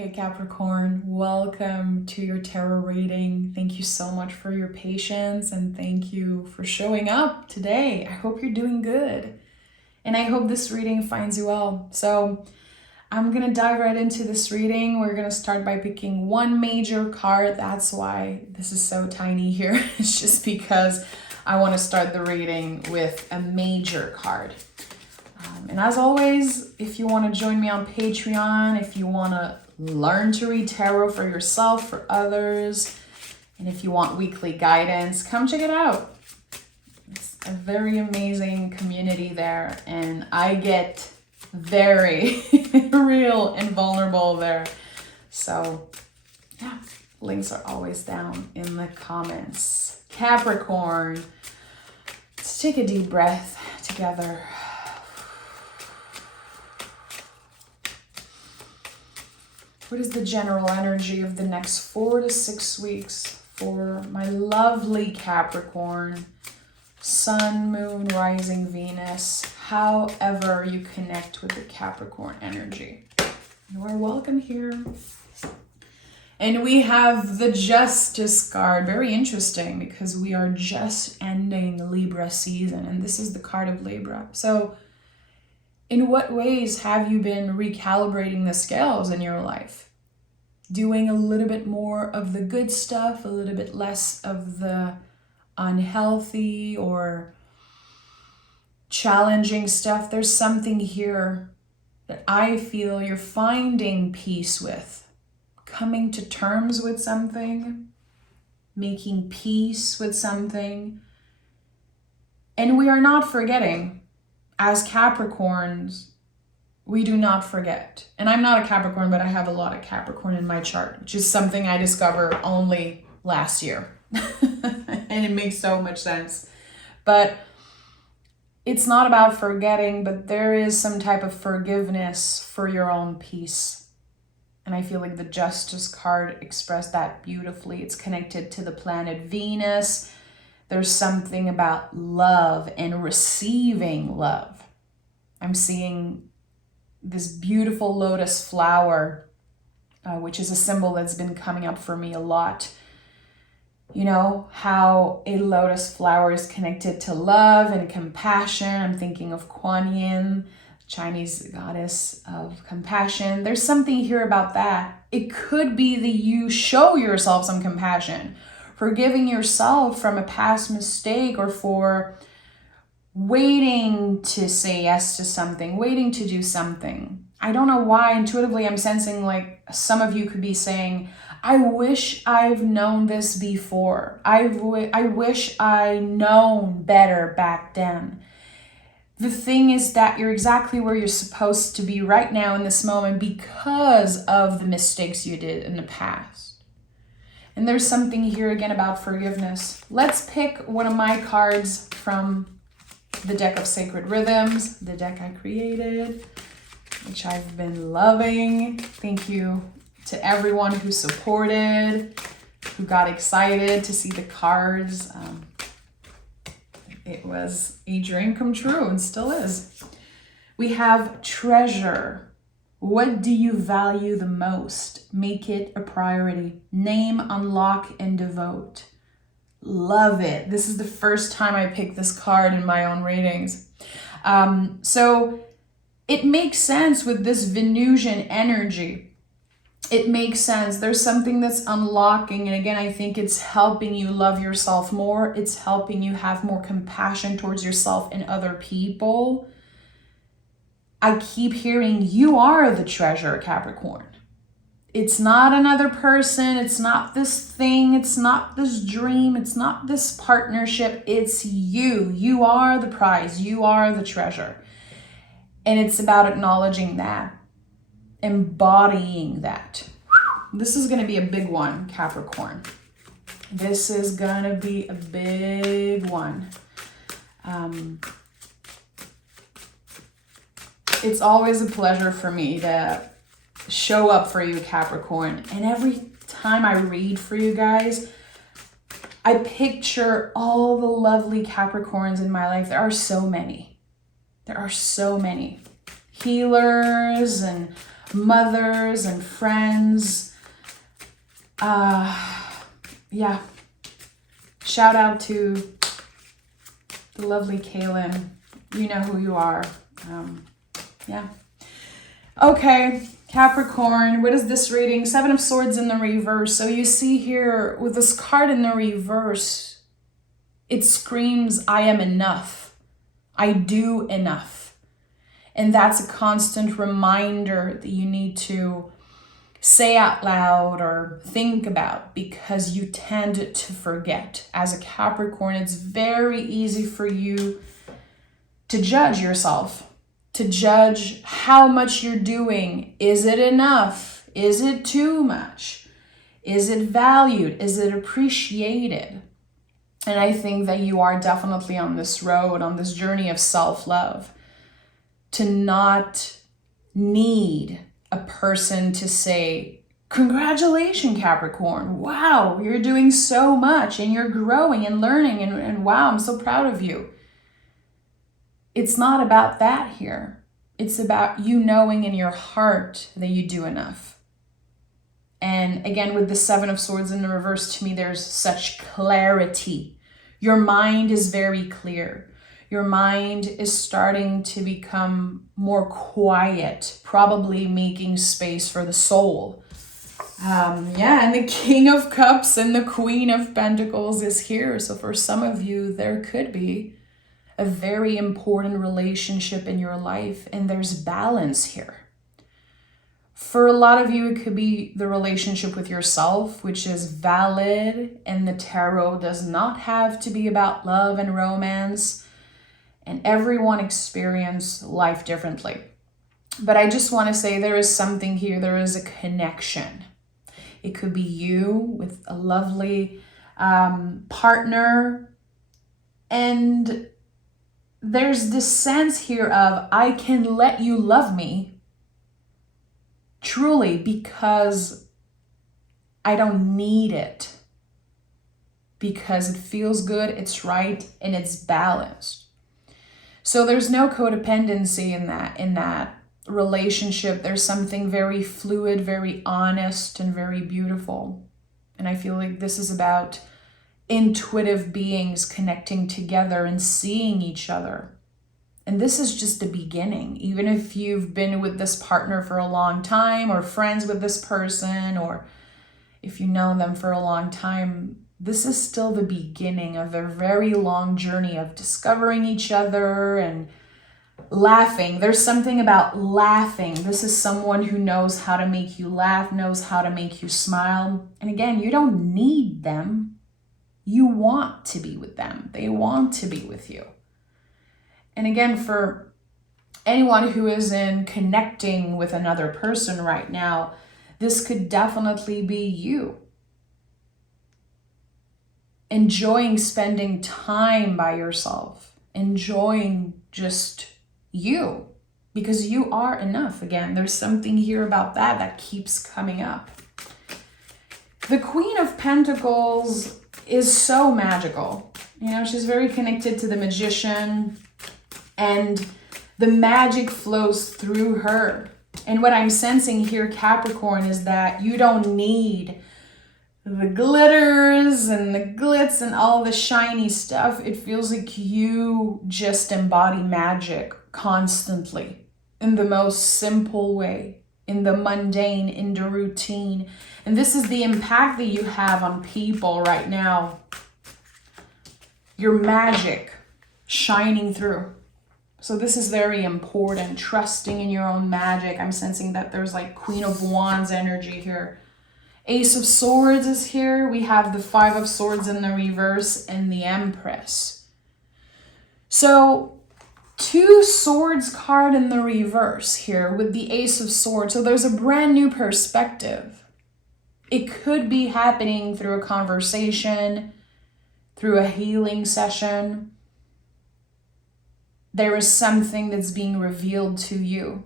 Hey Capricorn, welcome to your tarot reading. Thank you so much for your patience and thank you for showing up today. I hope you're doing good and I hope this reading finds you well. So I'm gonna dive right into this reading. We're gonna start by picking one major card. That's why this is so tiny here. It's just because I want to start the reading with a major card. And as always, if you want to join me on Patreon, if you want to learn to read tarot for yourself, for others, and if you want weekly guidance, come check it out. It's a very amazing community there, and I get very real and vulnerable there. So yeah, links are always down in the comments. Capricorn, let's take a deep breath together. What is the general energy of the next 4 to 6 weeks for my lovely Capricorn, Sun, Moon, Rising, Venus, however you connect with the Capricorn energy? You are welcome here. And we have the Justice card. Very interesting because we are just ending Libra season and this is the card of Libra. So in what ways have you been recalibrating the scales in your life? Doing a little bit more of the good stuff, a little bit less of the unhealthy or challenging stuff. There's something here that I feel you're finding peace with. Coming to terms with something, making peace with something. And we are not forgetting. As Capricorns, we do not forget. And I'm not a Capricorn, but I have a lot of Capricorn in my chart, which is something I discovered only last year. And it makes so much sense. But it's not about forgetting, but there is some type of forgiveness for your own peace. And I feel like the Justice card expressed that beautifully. It's connected to the planet Venus. There's something about love and receiving love. I'm seeing this beautiful lotus flower, which is a symbol that's been coming up for me a lot. You know, how a lotus flower is connected to love and compassion. I'm thinking of Kuan Yin, Chinese goddess of compassion. There's something here about that. It could be that you show yourself some compassion, forgiving yourself from a past mistake or for waiting to say yes to something, waiting to do something. I don't know why intuitively I'm sensing like some of you could be saying, I wish I've known this before. I wish I known better back then. The thing is that you're exactly where you're supposed to be right now in this moment because of the mistakes you did in the past. And there's something here again about forgiveness. Let's pick one of my cards from the deck of Sacred Rhythms, the deck I created, which I've been loving. Thank you to everyone who supported, who got excited to see the cards. It was a dream come true and still is. We have Treasure. What do you value the most? Make it a priority. Name, unlock, and devote. Love it. This is the first time I picked this card in my own readings. So it makes sense with this Venusian energy. It makes sense. There's something that's unlocking. And again, I think it's helping you love yourself more. It's helping you have more compassion towards yourself and other people. I keep hearing you are the treasure, Capricorn. It's not another person. It's not this thing. It's not this dream. It's not this partnership. It's you. You are the prize. You are the treasure. And it's about acknowledging that, embodying that. This is going to be a big one, Capricorn. This is going to be a big one. It's always a pleasure for me to show up for you, Capricorn. And every time I read for you guys, I picture all the lovely Capricorns in my life. There are so many. There are so many. Healers and mothers and friends. Yeah. Shout out to the lovely Kaylin. You know who you are. Yeah. Okay, Capricorn, what is this reading? Seven of Swords in the reverse. So you see here with this card in the reverse, it screams, I am enough. I do enough. And that's a constant reminder that you need to say out loud or think about, because you tend to forget. As a Capricorn, it's very easy for you to judge yourself, to judge how much you're doing. Is it enough? Is it too much? Is it valued? Is it appreciated? And I think that you are definitely on this road, on this journey of self-love, to not need a person to say, congratulations, Capricorn. Wow, you're doing so much and you're growing and learning and wow, I'm so proud of you. It's not about that here. It's about you knowing in your heart that you do enough. And again, with the Seven of Swords in the reverse, to me, there's such clarity. Your mind is very clear. Your mind is starting to become more quiet, probably making space for the soul. And the King of Cups and the Queen of Pentacles is here. So for some of you, there could be a very important relationship in your life, and there's balance here. For a lot of you, it could be the relationship with yourself, which is valid, and the tarot does not have to be about love and romance, and everyone experiences life differently. But I just want to say there is something here, there is a connection. It could be you with a lovely partner, and there's this sense here of, I can let you love me truly because I don't need it, because it feels good, it's right, and it's balanced. So there's no codependency in that relationship. There's something very fluid, very honest, and very beautiful. And I feel like this is about intuitive beings connecting together and seeing each other. And this is just the beginning. Even if you've been with this partner for a long time, or friends with this person, or if you know them for a long time, this is still the beginning of a very long journey of discovering each other and laughing. There's something about laughing. This is someone who knows how to make you laugh, knows how to make you smile. And again, you don't need them. You want to be with them. They want to be with you. And again, for anyone who is in connecting with another person right now, this could definitely be you. Enjoying spending time by yourself. Enjoying just you. Because you are enough. Again, there's something here about that keeps coming up. The Queen of Pentacles is so magical. You know, she's very connected to the magician, and the magic flows through her. And what I'm sensing here, Capricorn, is that you don't need the glitters and the glitz and all the shiny stuff. It feels like you just embody magic constantly in the most simple way, in the mundane, in the routine. And this is the impact that you have on people right now. Your magic shining through. So this is very important, trusting in your own magic. I'm sensing that there's like Queen of Wands energy here. Ace of Swords is here. We have the Five of Swords in the reverse and the Empress. So two swords card in the reverse here with the Ace of Swords. So there's a brand new perspective. It could be happening through a conversation, through a healing session. There is something that's being revealed to you.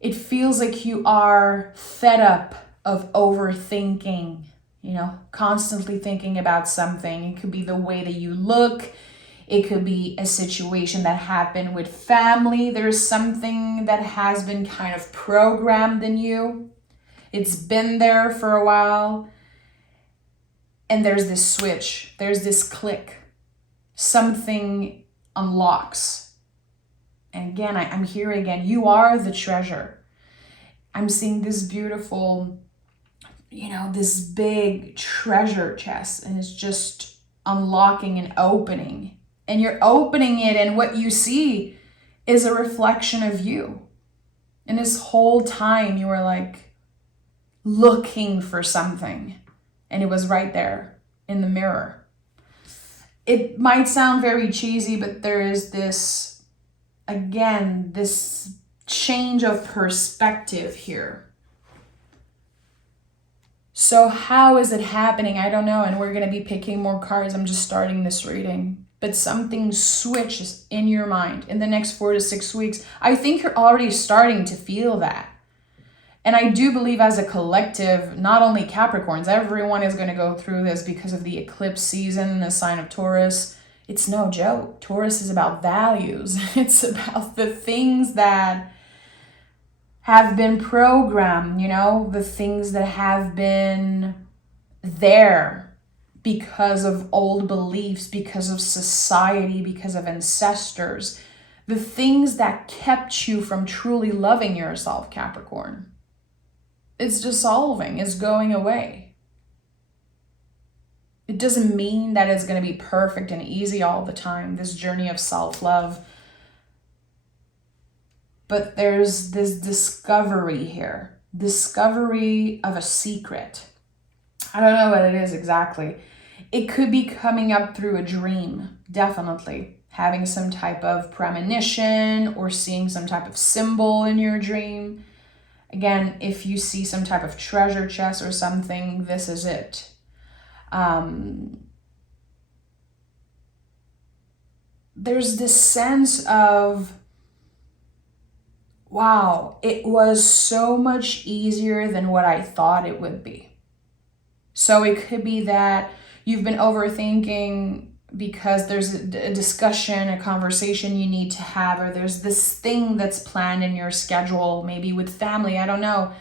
It feels like you are fed up of overthinking, constantly thinking about something. It could be the way that you look. It could be a situation that happened with family. There's something that has been kind of programmed in you. It's been there for a while. And there's this switch. There's this click. Something unlocks. And again, I'm here again. You are the treasure. I'm seeing this beautiful, this big treasure chest. And it's just unlocking and opening. And you're opening it, and what you see is a reflection of you. And this whole time you were like looking for something, and it was right there in the mirror. It might sound very cheesy, but there is this change of perspective here. So how is it happening? I don't know. And we're going to be picking more cards. I'm just starting this reading. But something switches in your mind in the next 4 to 6 weeks. I think you're already starting to feel that. And I do believe as a collective, not only Capricorns, everyone is going to go through this because of the eclipse season, the sign of Taurus. It's no joke. Taurus is about values. It's about the things that have been programmed, the things that have been there because of old beliefs, because of society, because of ancestors, the things that kept you from truly loving yourself, Capricorn. It's dissolving, it's going away. It doesn't mean that it's going to be perfect and easy all the time, this journey of self-love. But there's this discovery here, discovery of a secret. I don't know what it is exactly. It could be coming up through a dream, definitely. Having some type of premonition or seeing some type of symbol in your dream. Again, if you see some type of treasure chest or something, this is it. There's this sense of, wow, it was so much easier than what I thought it would be. So it could be that you've been overthinking because there's a discussion, a conversation you need to have, or there's this thing that's planned in your schedule, maybe with family, I don't know.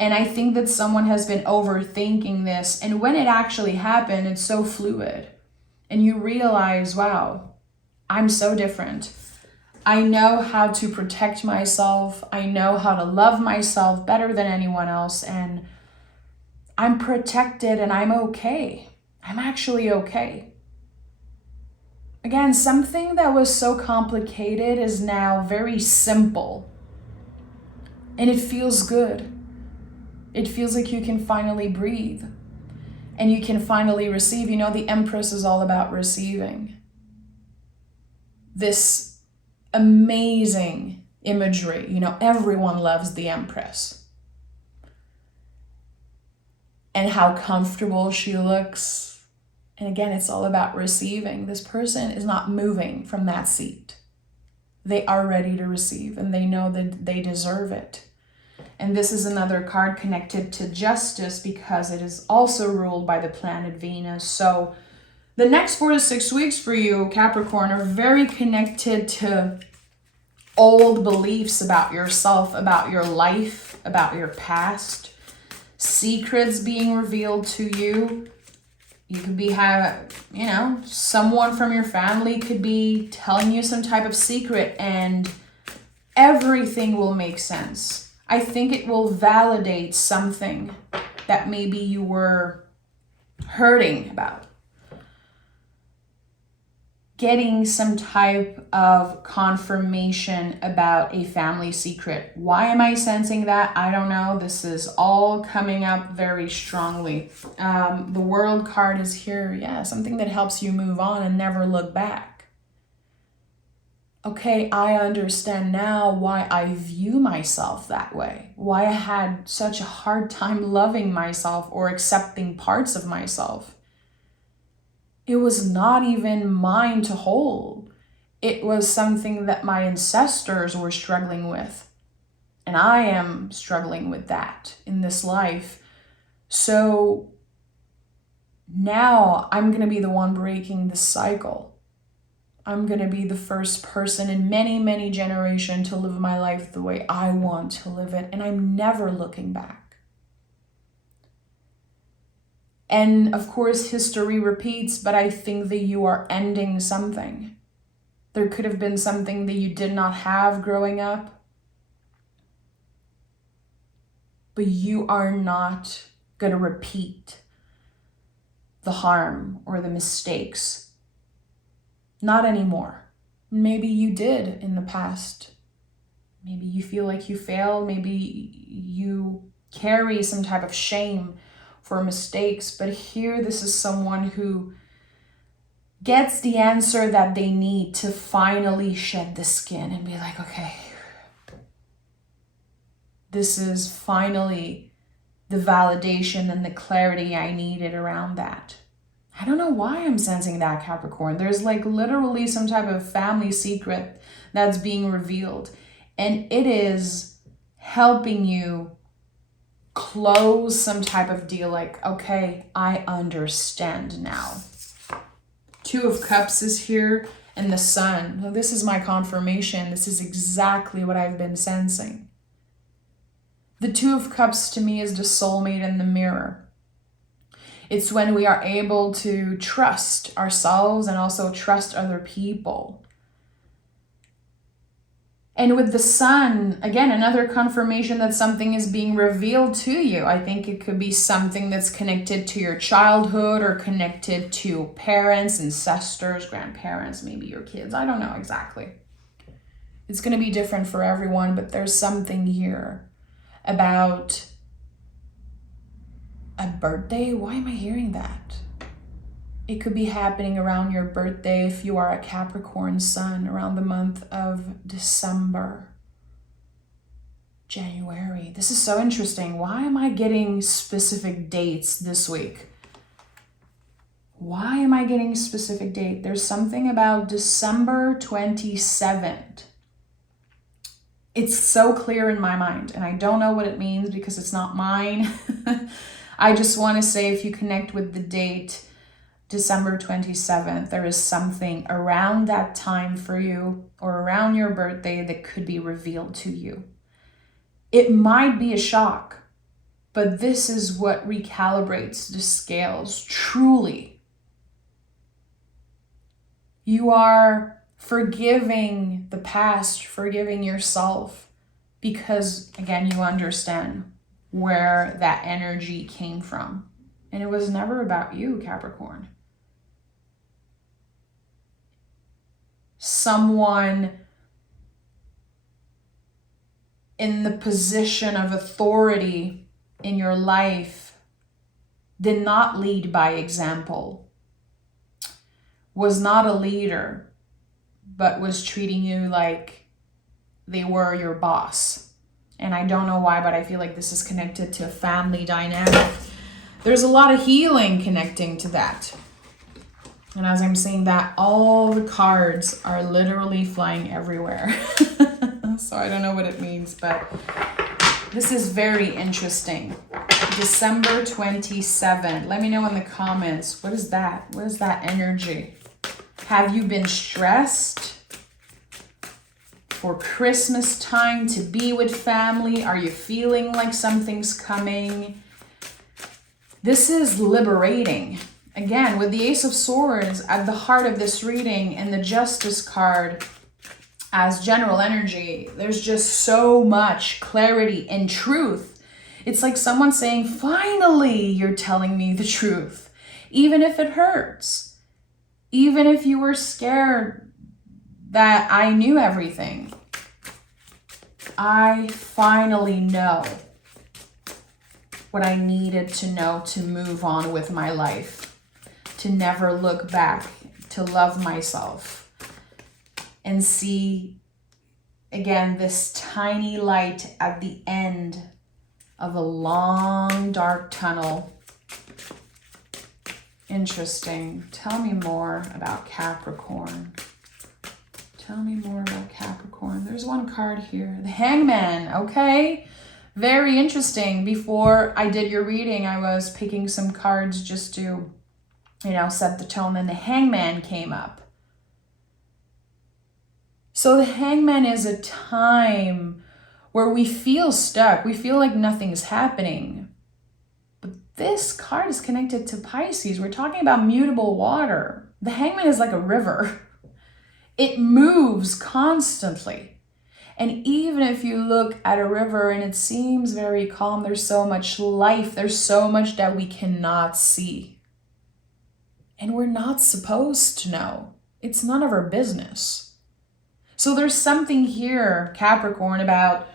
And I think that someone has been overthinking this. And when it actually happened, it's so fluid. And you realize, wow, I'm so different. I know how to protect myself. I know how to love myself better than anyone else. And I'm protected and I'm okay. I'm actually okay. Again, something that was so complicated is now very simple. And it feels good. It feels like you can finally breathe. And you can finally receive. The Empress is all about receiving. This amazing imagery. Everyone loves the Empress. And how comfortable she looks. And again, it's all about receiving. This person is not moving from that seat. They are ready to receive, and they know that they deserve it. And this is another card connected to justice because it is also ruled by the planet Venus. So the next 4 to 6 weeks for you, Capricorn, are very connected to old beliefs about yourself, about your life, about your past. Secrets being revealed to you. You could be someone from your family could be telling you some type of secret, and everything will make sense. I think it will validate something that maybe you were hurting about. Getting some type of confirmation about a family secret. Why am I sensing that? I don't know. This is all coming up very strongly. The World card is here. Yeah, something that helps you move on and never look back. Okay, I understand now why I view myself that way. Why I had such a hard time loving myself or accepting parts of myself. It was not even mine to hold. It was something that my ancestors were struggling with. And I am struggling with that in this life. So now I'm going to be the one breaking the cycle. I'm going to be the first person in many, many generations to live my life the way I want to live it. And I'm never looking back. And of course, history repeats, but I think that you are ending something. There could have been something that you did not have growing up, but you are not going to repeat the harm or the mistakes. Not anymore. Maybe you did in the past. Maybe you feel like you failed. Maybe you carry some type of shame for mistakes. But here, this is someone who gets the answer that they need to finally shed the skin and be like, okay, this is finally the validation and the clarity I needed around that. I don't know why I'm sensing that, Capricorn. There's like literally some type of family secret that's being revealed. And it is helping you close some type of deal like, okay, I understand now. Two of Cups is here and the Sun. Well, this is my confirmation. This is exactly what I've been sensing. The Two of Cups to me is the soulmate in the mirror. It's when we are able to trust ourselves and also trust other people. And with the Sun, again, another confirmation that something is being revealed to you. I think it could be something that's connected to your childhood or connected to parents, ancestors, grandparents, maybe your kids. I don't know exactly. It's going to be different for everyone, but there's something here about a birthday. Why am I hearing that? It could be happening around your birthday if you are a Capricorn Sun, around the month of December, January. This is so interesting. Why am I getting specific dates this week? Why am I getting specific date? There's something about December 27th. It's so clear in my mind, and I don't know what it means because it's not mine. I just want to say if you connect with the date, December 27th, there is something around that time for you or around your birthday that could be revealed to you. It might be a shock, but this is what recalibrates the scales truly. You are forgiving the past, forgiving yourself, because again, you understand where that energy came from. And it was never about you, Capricorn. Someone in the position of authority in your life did not lead by example, was not a leader, but was treating you like they were your boss. And I don't know why, but I feel like this is connected to a family dynamic. There's a lot of healing connecting to that. And as I'm saying that, all the cards are literally flying everywhere. So I don't know what it means, but this is very interesting. December 27th. Let me know in the comments. What is that? What is that energy? Have you been stressed for Christmas time to be with family? Are you feeling like something's coming? This is liberating. Again, with the Ace of Swords at the heart of this reading and the Justice card as general energy, there's just so much clarity and truth. It's like someone saying, finally, you're telling me the truth. Even if it hurts. Even if you were scared that I knew everything. I finally know what I needed to know to move on with my life, to never look back, to love myself, and see, again, this tiny light at the end of a long, dark tunnel. Interesting. Tell me more about Capricorn. Tell me more about Capricorn. There's one card here. The Hangman. Okay. Very interesting. Before I did your reading, I was picking some cards just to, set the tone. Then the Hangman came up. So the Hangman is a time where we feel stuck. We feel like nothing's happening. But this card is connected to Pisces. We're talking about mutable water. The Hangman is like a river. It moves constantly. And even if you look at a river and it seems very calm, there's so much life, there's so much that we cannot see. And we're not supposed to know. It's none of our business. So there's something here, Capricorn, about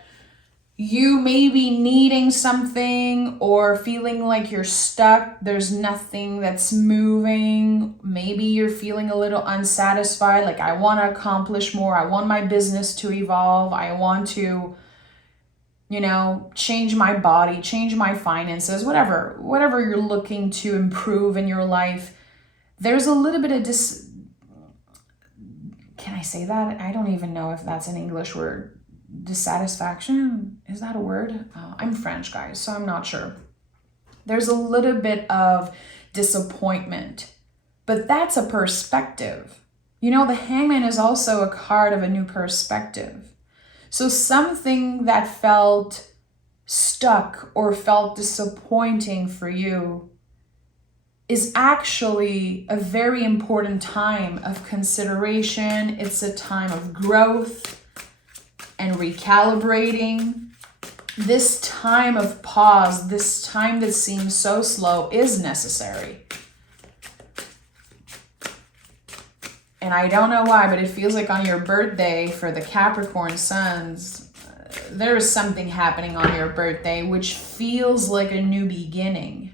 you maybe needing something or feeling like you're stuck. There's nothing that's moving. Maybe you're feeling a little unsatisfied. Like, I want to accomplish more. I want my business to evolve. I want to, change my body, change my finances, whatever you're looking to improve in your life. There's a little bit of can I say that? I don't even know if that's an English word. Dissatisfaction, is that a word? I'm French, guys, so I'm not sure. There's a little bit of disappointment, but that's a perspective. The Hangman is also a card of a new perspective. So something that felt stuck or felt disappointing for you is actually a very important time of consideration. It's a time of growth and recalibrating. This time of pause, this time that seems so slow, is necessary. And I don't know why, but it feels like on your birthday for the Capricorn suns, there is something happening on your birthday which feels like a new beginning.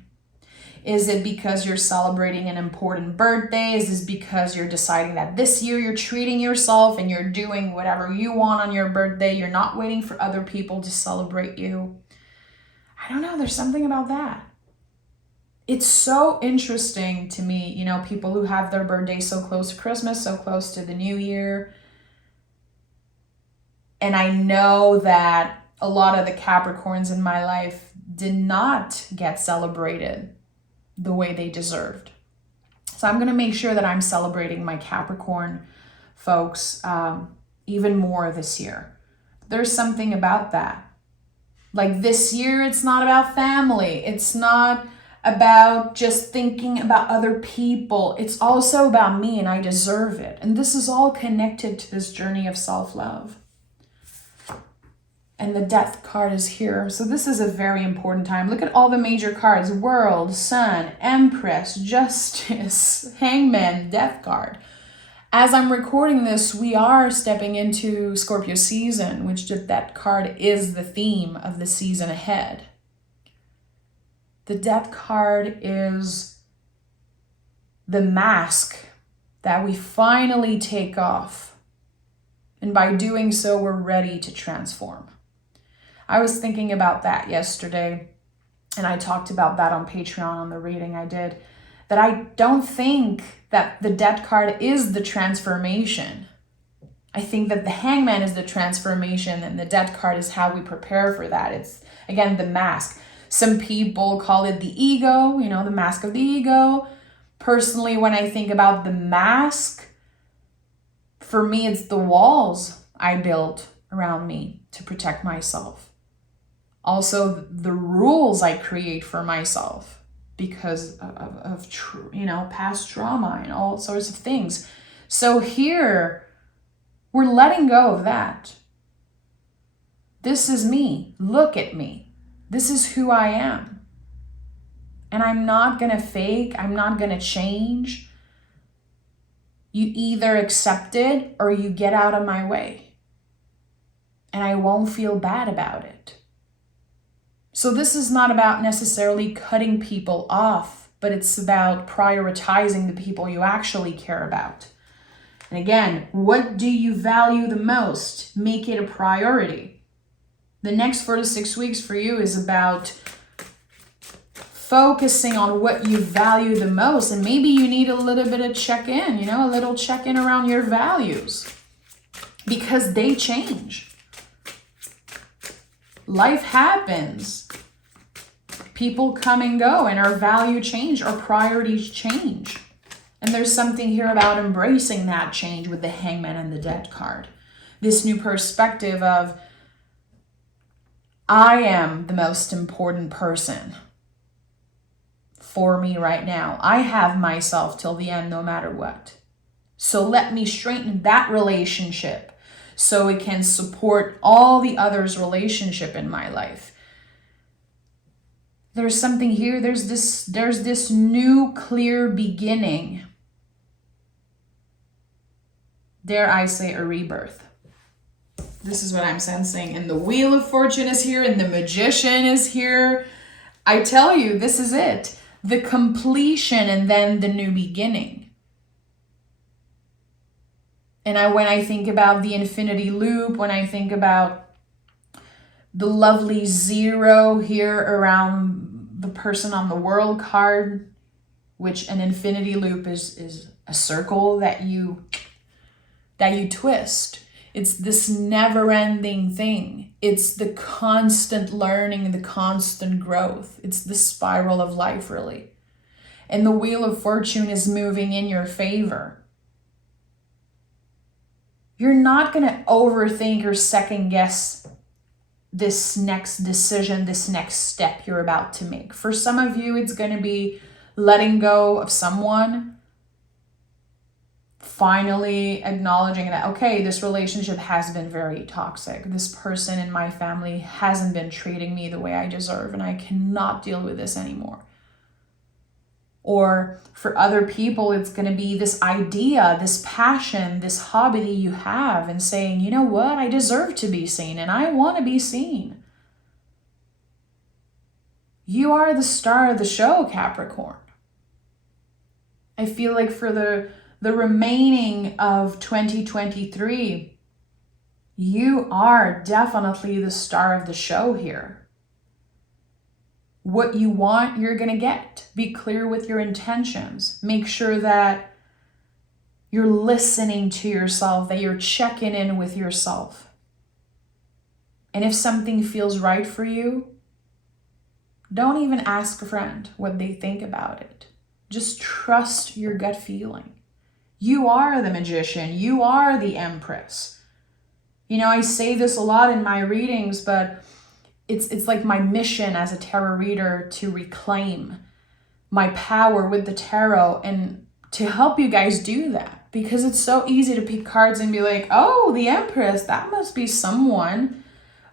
Is it because you're celebrating an important birthday? Is this because you're deciding that this year you're treating yourself and you're doing whatever you want on your birthday? You're not waiting for other people to celebrate you. I don't know. There's something about that. It's so interesting to me, people who have their birthday so close to Christmas, so close to the new year. And I know that a lot of the Capricorns in my life did not get celebrated the way they deserved. So I'm going to make sure that I'm celebrating my Capricorn folks even more this year. There's something about that. Like this year, it's not about family. It's not about just thinking about other people. It's also about me, and I deserve it. And this is all connected to this journey of self-love. And the Death card is here. So this is a very important time. Look at all the major cards. World, Sun, Empress, Justice, Hangman, Death card. As I'm recording this, we are stepping into Scorpio season, which that card is the theme of the season ahead. The Death card is the mask that we finally take off. And by doing so, we're ready to transform. I was thinking about that yesterday, and I talked about that on Patreon on the reading I did, that I don't think that the Death card is the transformation. I think that the Hangman is the transformation, and the Death card is how we prepare for that. It's, again, the mask. Some people call it the ego, the mask of the ego. Personally, when I think about the mask, for me, it's the walls I built around me to protect myself. Also, the rules I create for myself because of past trauma and all sorts of things. So here, we're letting go of that. This is me. Look at me. This is who I am. And I'm not going to fake. I'm not going to change. You either accept it or you get out of my way. And I won't feel bad about it. So this is not about necessarily cutting people off, but it's about prioritizing the people you actually care about. And again, what do you value the most? Make it a priority. The next 4 to 6 weeks for you is about focusing on what you value the most. And maybe you need a little bit of check-in, a little check-in around your values because they change. Life happens. People come and go, and our value change, our priorities change. And there's something here about embracing that change with the Hangman and the Death card. this new perspective of, I am the most important person for me right now. I have myself till the end, no matter what. So let me strengthen that relationship so it can support all the others' relationship in my life. There's something here, there's this new clear beginning. Dare I say a rebirth. This is what I'm sensing. And the Wheel of Fortune is here and the Magician is here. I tell you, this is it. The completion and then the new beginning. And when I think about the infinity loop, when I think about the lovely 0 here around the person on the world card, which an infinity loop is a circle that you twist. It's this never-ending thing. It's the constant learning, the constant growth. It's the spiral of life, really. And the Wheel of Fortune is moving in your favor. You're not going to overthink or second guess this next decision, this next step you're about to make. For some of you, it's going to be letting go of someone, finally acknowledging that, okay, this relationship has been very toxic. This person in my family hasn't been treating me the way I deserve, and I cannot deal with this anymore. Or for other people, it's going to be this idea, this passion, this hobby that you have, and saying, you know what, I deserve to be seen and I want to be seen. You are the star of the show, Capricorn. I feel like for the remaining of 2023, you are definitely the star of the show here. What you want, you're going to get. Be clear with your intentions. Make sure that you're listening to yourself, that you're checking in with yourself. And if something feels right for you, don't even ask a friend what they think about it. Just trust your gut feeling. You are the Magician. You are the Empress. You know, I say this a lot in my readings, but it's like my mission as a tarot reader to reclaim my power with the tarot and to help you guys do that, because it's so easy to pick cards and be like, oh, the Empress, that must be someone.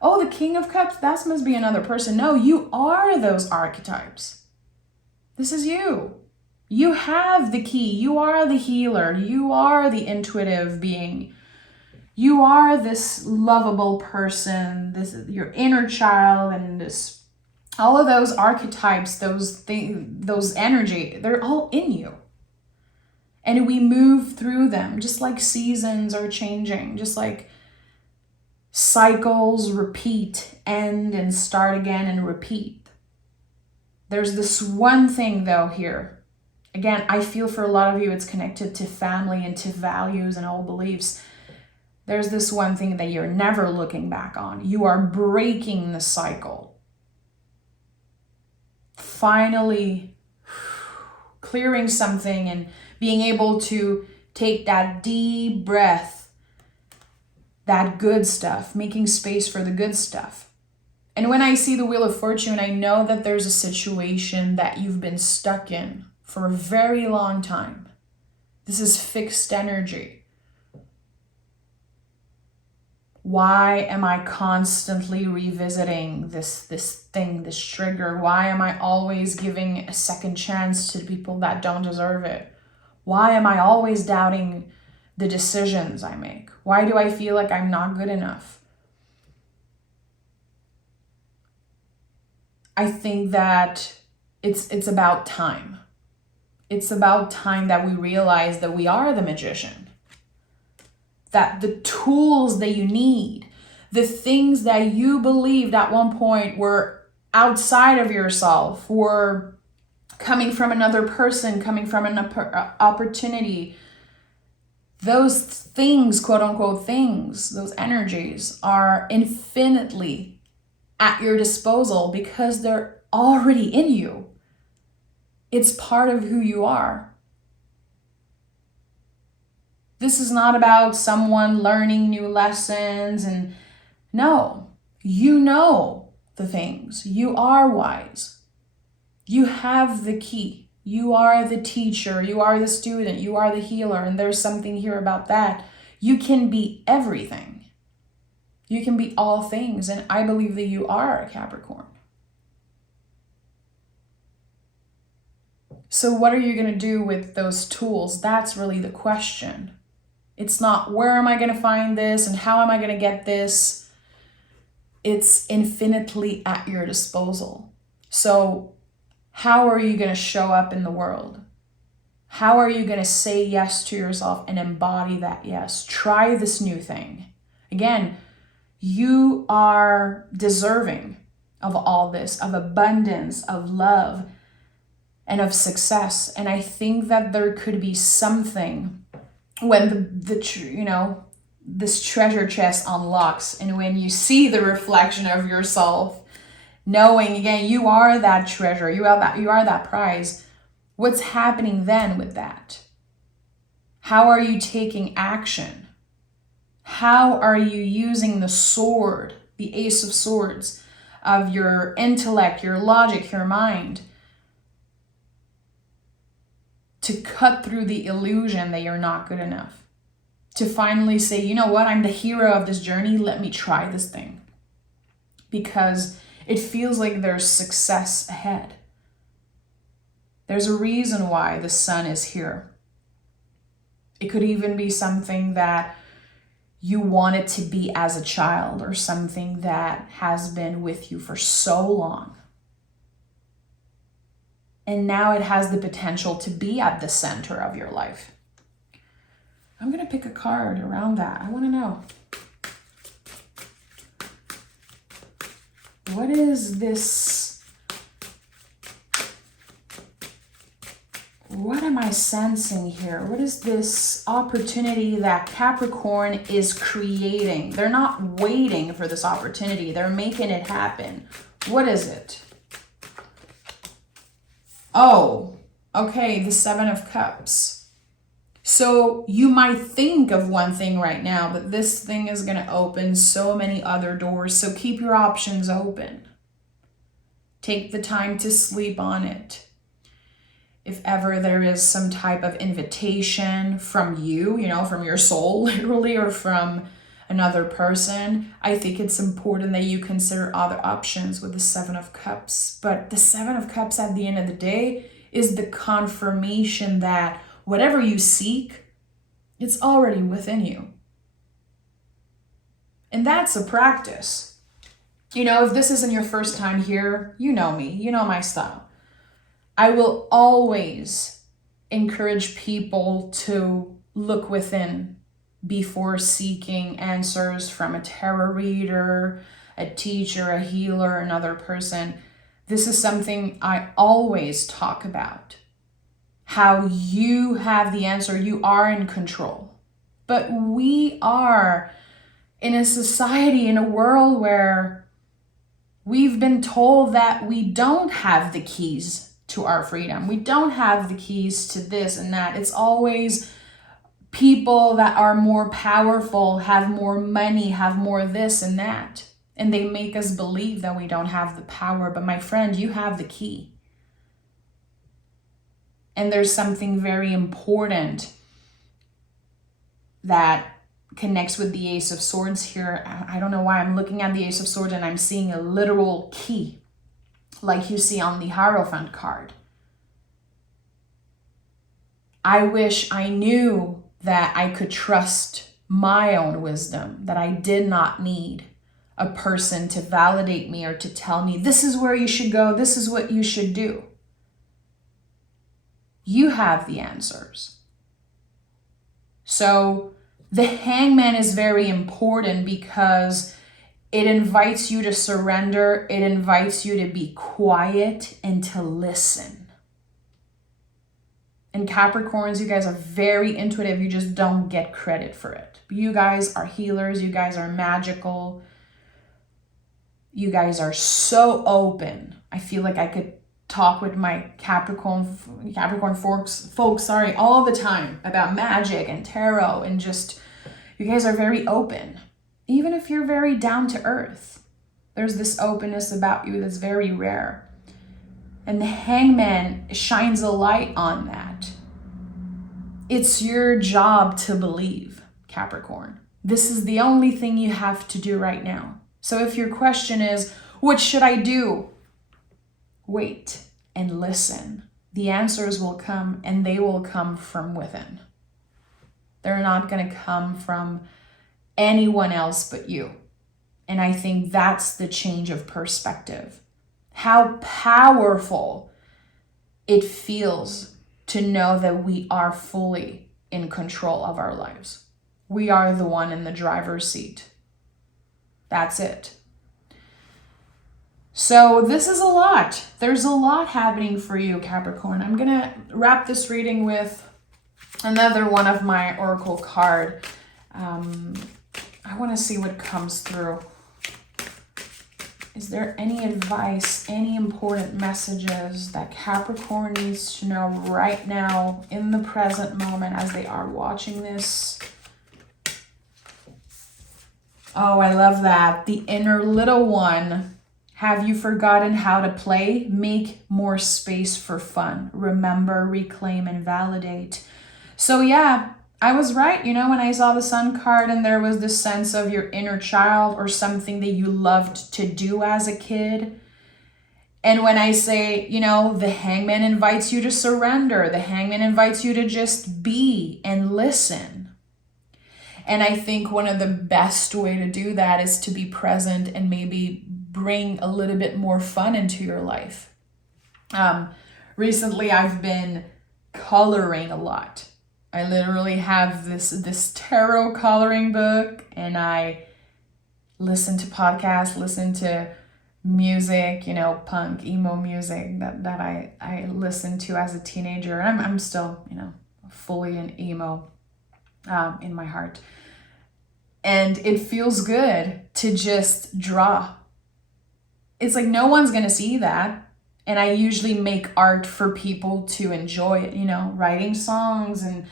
Oh, the King of Cups, that must be another person. No, you are those archetypes. This is you. You have the key. You are the healer. You are the intuitive being. You are this lovable person, this your inner child, and this all of those archetypes, those energy, they're all in you. And we move through them just like seasons are changing, just like cycles repeat, end and start again and repeat. There's this one thing though here. Again, I feel for a lot of you it's connected to family and to values and old beliefs. There's this one thing that you're never looking back on. You are breaking the cycle. Finally clearing something and being able to take that deep breath, that good stuff, making space for the good stuff. And when I see the Wheel of Fortune, I know that there's a situation that you've been stuck in for a very long time. This is fixed energy. Why am I constantly revisiting this thing, this trigger? Why am I always giving a second chance to people that don't deserve it? Why am I always doubting the decisions I make? Why do I feel like I'm not good enough? I think that it's about time. It's about time that we realize that we are the Magician. That the tools that you need, the things that you believed at one point were outside of yourself, were coming from another person, coming from an opportunity, those things, quote unquote things, those energies are infinitely at your disposal because they're already in you. It's part of who you are. This is not about someone learning new lessons. And no, you know the things. You are wise. You have the key. You are the teacher. You are the student. You are the healer. And there's something here about that. You can be everything. You can be all things. And I believe that you are a Capricorn. So what are you going to do with those tools? That's really the question. It's not where am I going to find this and how am I going to get this? It's infinitely at your disposal. So how are you going to show up in the world? How are you going to say yes to yourself and embody that yes? Try this new thing. Again, you are deserving of all this, of abundance, of love, and of success. And I think that there could be something when this treasure chest unlocks, and when you see the reflection of yourself, knowing again you are that treasure, you are that prize. What's happening then with that? How are you taking action? How are you using the sword, the Ace of Swords, of your intellect, your logic, your mind, to cut through the illusion that you're not good enough? To finally say, you know what, I'm the hero of this journey, let me try this thing. Because it feels like there's success ahead. There's a reason why the sun is here. It could even be something that you wanted to be as a child, or something that has been with you for so long. And now it has the potential to be at the center of your life. I'm going to pick a card around that. I want to know. What is this? What am I sensing here? What is this opportunity that Capricorn is creating? They're not waiting for this opportunity. They're making it happen. What is it? Oh, okay, the Seven of Cups. So you might think of one thing right now, but this thing is going to open so many other doors. So keep your options open. Take the time to sleep on it. If ever there is some type of invitation from you, from your soul, literally, or from another person, I think it's important that you consider other options with the Seven of Cups. But the Seven of Cups at the end of the day is the confirmation that whatever you seek, it's already within you. And that's a practice. If this isn't your first time here, you know me, you know my style. I will always encourage people to look within before seeking answers from a tarot reader, a teacher, a healer, another person. This is something I always talk about. How you have the answer, you are in control. But we are in a society, in a world where we've been told that we don't have the keys to our freedom. We don't have the keys to this and that. It's always people that are more powerful, have more money, have more this and that. And they make us believe that we don't have the power. But my friend, you have the key. And there's something very important that connects with the Ace of Swords here. I don't know why I'm looking at the Ace of Swords and I'm seeing a literal key, like you see on the Hierophant card. I wish I knew that I could trust my own wisdom, that I did not need a person to validate me or to tell me, this is where you should go, this is what you should do. You have the answers. So the Hangman is very important because it invites you to surrender. It invites you to be quiet and to listen. And Capricorns, you guys are very intuitive. You just don't get credit for it. You guys are healers. You guys are magical. You guys are so open. I feel like I could talk with my Capricorn folks, all the time about magic and tarot, and just, you guys are very open. Even if you're very down to earth, there's this openness about you that's very rare. And the Hangman shines a light on that. It's your job to believe, Capricorn. This is the only thing you have to do right now. So if your question is, what should I do? Wait and listen. The answers will come, and they will come from within. They're not going to come from anyone else but you. And I think that's the change of perspective. How powerful it feels to know that we are fully in control of our lives. We are the one in the driver's seat. That's it. So this is a lot. There's a lot happening for you, Capricorn. I'm going to wrap this reading with another one of my oracle card. I want to see what comes through. Is there any advice, any important messages that Capricorn needs to know right now in the present moment as they are watching this? Oh, I love that. The inner little one. Have you forgotten how to play? Make more space for fun. Remember, reclaim, and validate. So yeah, I was right, when I saw the Sun card and there was this sense of your inner child or something that you loved to do as a kid. And when I say, the Hangman invites you to surrender, the Hangman invites you to just be and listen. And I think one of the best way to do that is to be present and maybe bring a little bit more fun into your life. Recently, I've been coloring a lot. I literally have this tarot coloring book, and I listen to podcasts, listen to music, punk, emo music that I listened to as a teenager. I'm still, fully an emo in my heart. And it feels good to just draw. It's like no one's going to see that. And I usually make art for people to enjoy it, writing songs and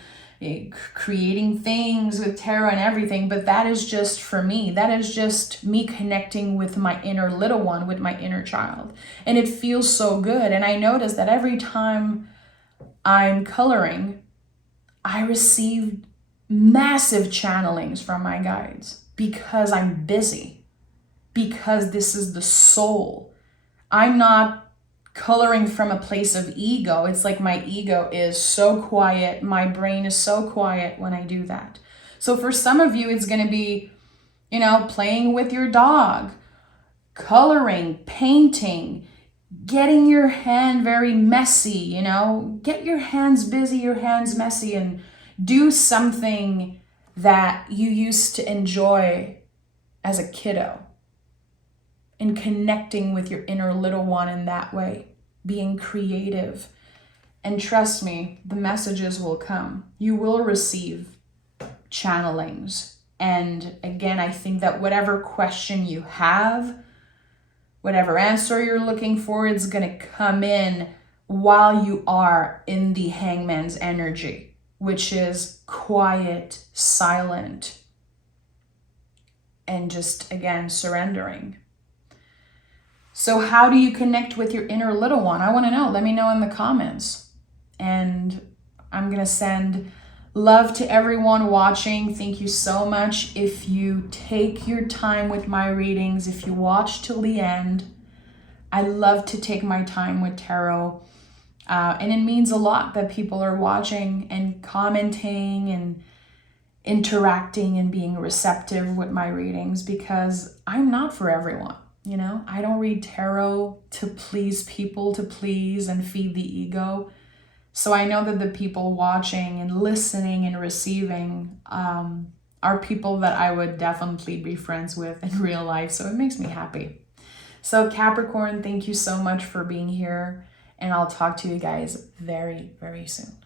creating things with tarot and everything. But that is just for me. That is just me connecting with my inner little one, with my inner child. And it feels so good. And I notice that every time I'm coloring, I receive massive channelings from my guides because I'm busy, because this is the soul. I'm not coloring from a place of ego. It's like my ego is so quiet. My brain is so quiet when I do that. So for some of you, it's going to be, playing with your dog, coloring, painting, getting your hand very messy, get your hands busy, your hands messy, and do something that you used to enjoy as a kiddo. And connecting with your inner little one in that way, being creative. And trust me, the messages will come. You will receive channelings. And again, I think that whatever question you have, whatever answer you're looking for, it's going to come in while you are in the Hangman's energy, which is quiet, silent, and just, again, surrendering. So how do you connect with your inner little one? I want to know. Let me know in the comments. And I'm going to send love to everyone watching. Thank you so much. If you take your time with my readings, if you watch till the end, I love to take my time with tarot. And it means a lot that people are watching and commenting and interacting and being receptive with my readings, because I'm not for everyone. I don't read tarot to please people, to please and feed the ego. So I know that the people watching and listening and receiving are people that I would definitely be friends with in real life. So it makes me happy. So Capricorn, thank you so much for being here. And I'll talk to you guys very, very soon.